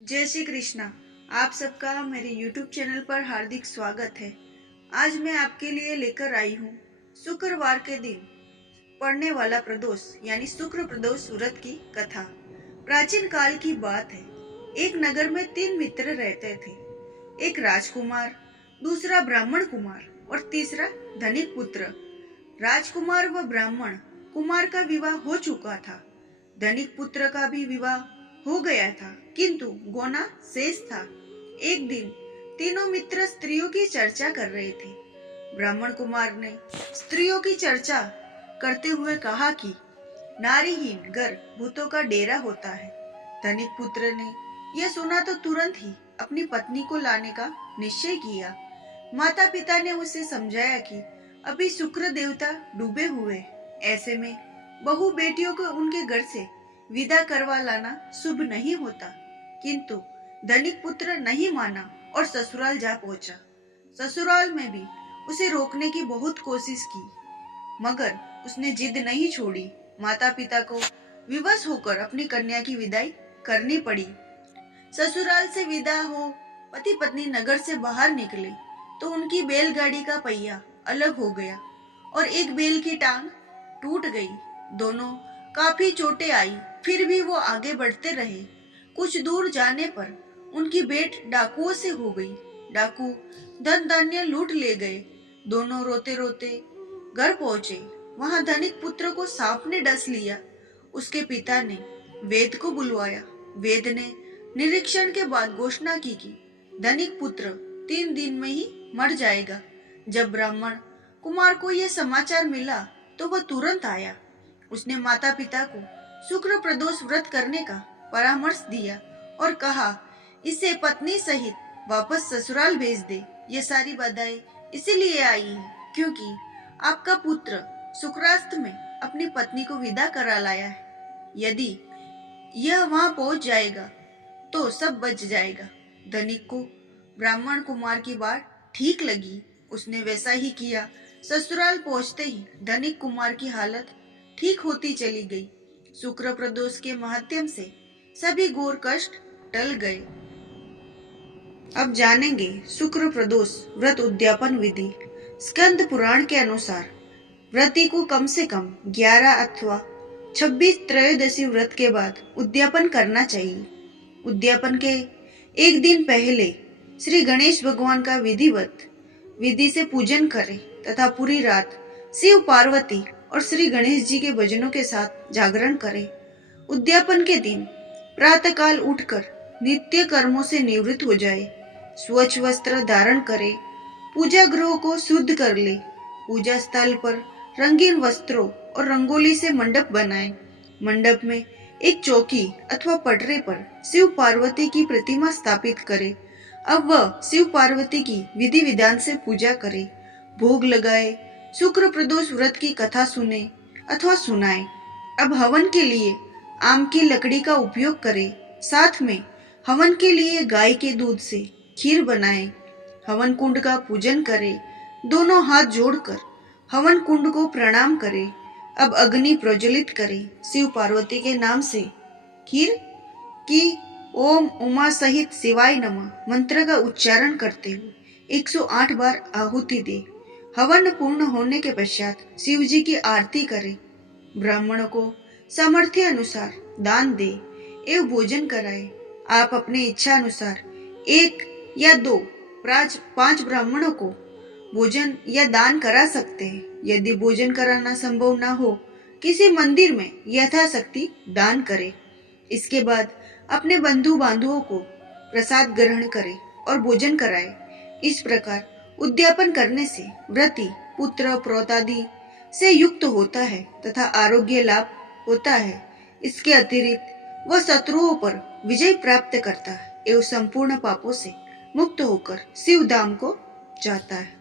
जय श्री कृष्णा। आप सबका मेरे YouTube चैनल पर हार्दिक स्वागत है। आज मैं आपके लिए लेकर आई हूँ शुक्रवार के दिन पड़ने वाला प्रदोष यानी शुक्र प्रदोष व्रत की कथा। प्राचीन काल की बात है। एक नगर में 3 मित्र रहते थे। एक राजकुमार, दूसरा ब्राह्मण कुमार और तीसरा धनिक पुत्र। राजकुमार व ब्राह्मण कुमार का विवाह हो चुका था। धनिक पुत्र का भी विवाह हो गया था, किंतु गोना शेष था। एक दिन तीनों मित्र स्त्रियों की चर्चा कर रहे थे। ब्राह्मण कुमार ने स्त्रियों की चर्चा करते हुए कहा कि नारीहीन घर भूतों का डेरा होता है। धनिक पुत्र ने यह सुना तो तुरंत ही अपनी पत्नी को लाने का निश्चय किया। माता पिता ने उसे समझाया कि अभी शुक्र देवता डूबे हुए, ऐसे में बहू बेटियों को उनके घर से विदा करवा लाना शुभ नहीं होता। किंतु धनिक पुत्र नहीं माना और ससुराल जा पहुंचा। ससुराल में भी उसे रोकने की बहुत कोशिश की, मगर उसने जिद नहीं छोड़ी। माता पिता को विवश होकर अपनी कन्या की विदाई करनी पड़ी। ससुराल से विदा हो पति पत्नी नगर से बाहर निकले तो उनकी बैलगाड़ी का पहिया अलग हो गया और एक बैल की टांग टूट गई। दोनों काफी चोटें आई, फिर भी वो आगे बढ़ते रहे। कुछ दूर जाने पर उनकी भेंट डाकुओं से हो गई। डाकू धन धान्य लूट ले गए। दोनों रोते रोते घर पहुंचे। वहां धनिक पुत्र को सांप ने डस लिया। उसके पिता ने वेद को बुलवाया। वेद ने निरीक्षण के बाद घोषणा की कि धनिक पुत्र 3 दिन में ही मर जाएगा। जब ब्राह्मण कुमार को यह समाचार मिला तो वह तुरंत आया। उसने माता पिता को शुक्र प्रदोष व्रत करने का परामर्श दिया और कहा इसे पत्नी सहित वापस ससुराल भेज दे। ये सारी बाधाएं इसीलिए आई है क्योंकि आपका पुत्र शुक्रास्त में अपनी पत्नी को विदा करा लाया है। यदि यह वहां पहुंच जाएगा तो सब बच जाएगा। धनिक को ब्राह्मण कुमार की बात ठीक लगी। उसने वैसा ही किया। ससुराल पहुंचते ही धनिक कुमार की हालत ठीक होती चली गई। शुक्र प्रदोष के माध्यम से सभी घोर कष्ट टल गए। अब जानेंगे शुक्र प्रदोष व्रत उद्यापन विधि। स्कंद पुराण के अनुसार व्रती को कम से कम 11 अथवा 26 त्रयोदशी व्रत के बाद उद्यापन करना चाहिए। उद्यापन के एक दिन पहले श्री गणेश भगवान का विधि से पूजन करें तथा पूरी रात शिव पार्वती और श्री गणेश जी के भजनों के साथ जागरण करें। उद्यापन के दिन प्रातः काल उठकर नित्य कर्मों से निवृत्त हो जाए। स्वच्छ वस्त्र धारण करे। पूजा गृह को शुद्ध कर ले। पूजा स्थल पर रंगीन वस्त्रों और रंगोली से मंडप बनाए। मंडप में एक चौकी अथवा पटरे पर शिव पार्वती की प्रतिमा स्थापित करे। अब वह शिव पार्वती की विधि विधान से पूजा करे, भोग लगाए, शुक्र प्रदोष व्रत की कथा सुने अथवा सुनाए। अब हवन के लिए आम की लकड़ी का उपयोग करें। साथ में हवन के लिए गाय के दूध से खीर बनाए। हवन कुंड का पूजन करें। दोनों हाथ जोड़कर हवन कुंड को प्रणाम करें। अब अग्नि प्रज्वलित करें। शिव पार्वती के नाम से खीर की ओम उमा सहित शिवाय नमः मंत्र का उच्चारण करते हुए 108 बार आहुति दे। हवन पूर्ण होने के पश्चात शिव जी की आरती करें। ब्राह्मणों को सामर्थ्य अनुसार दान दे एवं भोजन कराए। आप अपने इच्छा अनुसार 1 या 2 5 ब्राह्मणों को भोजन या दान करा सकते हैं। यदि भोजन कराना संभव न हो, किसी मंदिर में यथाशक्ति दान करें। इसके बाद अपने बंधु बांधवों को प्रसाद ग्रहण करें और भोजन कराए। इस प्रकार उद्यापन करने से व्रती पुत्र प्रौतादि से युक्त होता है तथा आरोग्य लाभ होता है। इसके अतिरिक्त वह शत्रुओं पर विजय प्राप्त करता है एवं संपूर्ण पापों से मुक्त होकर शिव धाम को जाता है।